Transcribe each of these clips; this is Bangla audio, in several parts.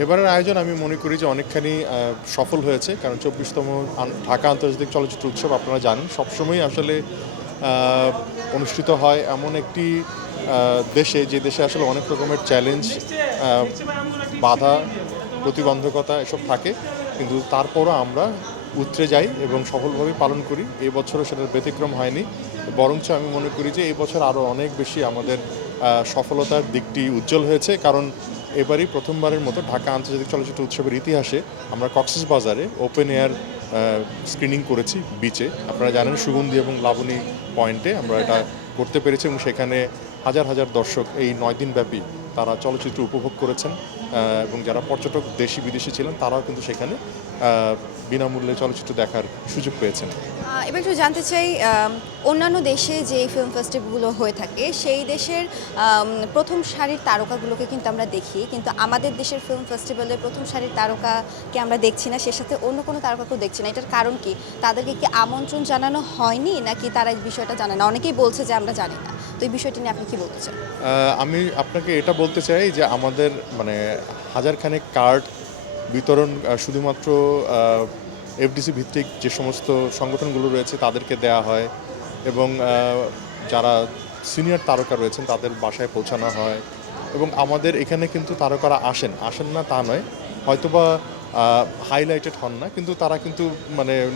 এবারের আয়োজন আমি মনে করি যে অনেকখানি সফল হয়েছে, কারণ ২৪তম ঢাকা আন্তর্জাতিক চলচ্চিত্র উৎসব আপনারা জানেন সবসময়ই আসলে অনুষ্ঠিত হয় এমন একটি দেশে, যে দেশে আসলে অনেক রকমের চ্যালেঞ্জ, বাধা, প্রতিবন্ধকতা এসব থাকে, কিন্তু তারপরও আমরা উতরে যাই এবং সফলভাবে পালন করি। এই বছরও সেটার ব্যতিক্রম হয়নি, বরঞ্চ আমি মনে করি যে এই বছর আরও অনেক বেশি আমাদের সফলতার দিকটি উজ্জ্বল হয়েছে, কারণ এবারই প্রথমবারের মতো ঢাকা আন্তর্জাতিক চলচ্চিত্র উৎসবের ইতিহাসে আমরা কক্সবাজারে ওপেন এয়ার স্ক্রিনিং করেছি বিচে। আপনারা জানেন সুগন্ধি এবং লাবণী পয়েন্টে আমরা এটা করতে পেরেছি, এবং সেখানে হাজার হাজার দর্শক এই ৯ দিন ব্যাপী তারা চলচ্চিত্র উপভোগ করেছেন, এবং যারা পর্যটক দেশি বিদেশি ছিলেন তারাও কিন্তু সেখানে বিনামূল্যে চলচ্চিত্র দেখার সুযোগ পেয়েছেন। এবার একটু জানতে চাই, অন্যান্য দেশে যে ফিল্ম ফেস্টিভ্যালগুলো হয়ে থাকে সেই দেশের প্রথম সারির তারকাগুলোকে কিন্তু আমরা দেখি, কিন্তু আমাদের দেশের ফিল্ম ফেস্টিভ্যালের প্রথম সারির তারকাকে আমরা দেখছি না, সে সাথে অন্য কোনো তারকাকেও দেখছি না। এটার কারণ কি? তাদেরকে কি আমন্ত্রণ জানানো হয়নি, নাকি তারা এই বিষয়টা জানে না? অনেকেই বলছে যে আমরা জানি না। তো এই বিষয়টি নিয়ে আপনি কি বলতে চান? আমি আপনাকে এটা বলতে চাই যে আমাদের হাজারখানেক কার্ড বিতরণ শুধুমাত্র এফডিসি ভিত্তিক যে সমস্ত সংগঠনগুলো রয়েছে তাদেরকে দেয়া হয়, এবং যারা সিনিয়র তারকা রয়েছেন তাদের বাসায় পৌঁছানো হয়, এবং আমাদের এখানে কিন্তু তারকারা আসেন না তা নয়, হয়তোবা হাইলাইটেড হন না, কিন্তু তারা কিন্তু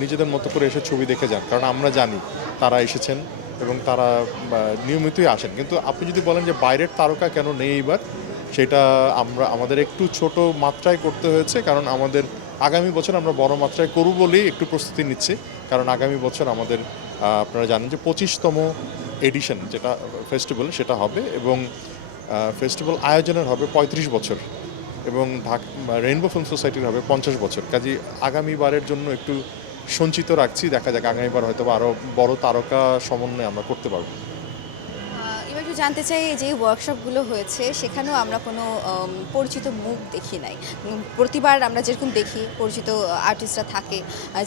নিজেদের মতো করে এসে ছবি দেখে যান, কারণ আমরা জানি তারা এসেছেন এবং তারা নিয়মিতই আসেন। কিন্তু আপনি যদি বলেন যে বাইরের তারকা কেন নেই এইবার, সেটা আমাদের একটু ছোট মাত্রায় করতে হয়েছে, কারণ আমাদের আগামী বছর আমরা বড় মাত্রায় করব বলেই একটু প্রস্তুতি নিচ্ছি, কারণ আগামী বছর আমাদের আপনারা জানেন যে ২৫তম এডিশন যেটা ফেস্টিভ্যাল সেটা হবে, এবং ফেস্টিভ্যাল আয়োজনের হবে ৩৫ বছর, এবং রেইনবো ফিল্ম সোসাইটির হবে ৫০ বছর। কাজেই আগামীবারের জন্য একটু সঞ্চিত রাখছি, দেখা যাক আগামীবার হয়তো আরও বড় তারকা সমন্বয়ে আমরা করতে পারবো। এবার একটু জানতে চাই, যে ওয়ার্কশপগুলো হয়েছে সেখানেও আমরা কোনো পরিচিত মুখ দেখি নাই। প্রতিবার আমরা যেরকম দেখি পরিচিত আর্টিস্টরা থাকে,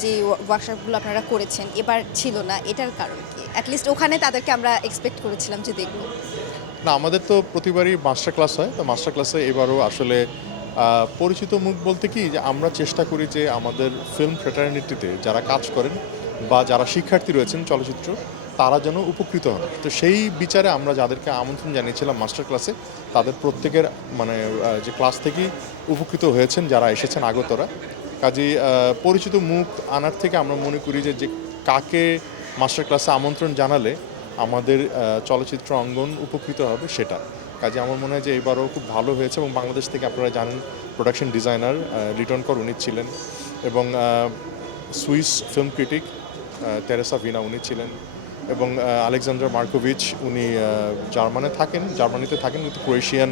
যে ওয়ার্কশপগুলো আপনারা করেছেন, এবার ছিল না, এটার কারণ কি? অ্যাটলিস্ট ওখানে তাদেরকে আমরা এক্সপেক্ট করেছিলাম যে দেখব। না, আমাদের তো প্রতিবারই মাস্টার ক্লাস হয়, তো মাস্টার ক্লাসে এবারও আসলে পরিচিত মুখ বলতে কি, যে আমরা চেষ্টা করি যে আমাদের ফিল্ম ফ্রেটার্নিটিতে যারা কাজ করেন বা যারা শিক্ষার্থী রয়েছেন চলচ্চিত্র, তারা যেন উপকৃত হন। তো সেই বিচারে আমরা যাদেরকে আমন্ত্রণ জানিয়েছিলাম মাস্টার ক্লাসে, তাদের প্রত্যেকের যে ক্লাস থেকেই উপকৃত হয়েছেন যারা এসেছেন আগতরা। কাজেই পরিচিত মুখ আনার থেকে আমরা মনে করি যে কাকে মাস্টার ক্লাসে আমন্ত্রণ জানালে আমাদের চলচ্চিত্র অঙ্গন উপকৃত হবে সেটা। কাজে আমার মনে হয় যে এবারও খুব ভালো হয়েছে, এবং বাংলাদেশ থেকে আপনারা জানেন প্রোডাকশন ডিজাইনার লিটন কর উনি ছিলেন, এবং সুইস ফিল্ম ক্রিটিক তেরেসা ভিনা উনি ছিলেন, এবং আলেকজান্ডার মার্কোভিচ উনি জার্মানিতে থাকেন, কিন্তু ক্রোয়েশিয়ান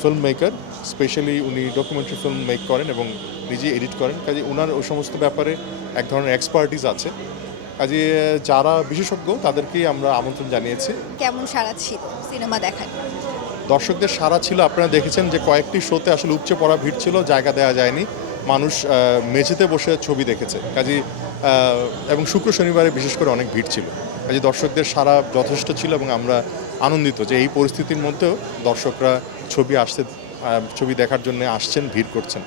ফিল্ম মেকার, স্পেশালি উনি ডকুমেন্টারি ফিল্ম মেক করেন এবং নিজে এডিট করেন। কাজে ওনার ওই সমস্ত ব্যাপারে এক ধরনের এক্সপার্টিস আছে। কাজে যারা বিশেষজ্ঞ তাদেরকেই আমরা আমন্ত্রণ জানিয়েছি। কেমন সাড়া ছিল সিনেমা দেখার? দর্শকদের সাড়া ছিল, আপনারা দেখেছেন যে কয়েকটি শোতে আসলে উপচে পড়া ভিড় ছিল, জায়গা দেওয়া যায়নি, মানুষ মেঝেতে বসে ছবি দেখেছে। কাজেই এবং শুক্র শনিবারে বিশেষ করে অনেক ভিড় ছিল। কাজে দর্শকদের সাড়া যথেষ্ট ছিল, এবং আমরা আনন্দিত যে এই পরিস্থিতির মধ্যেও দর্শকরা ছবি দেখার জন্য আসছেন, ভিড় করছেন।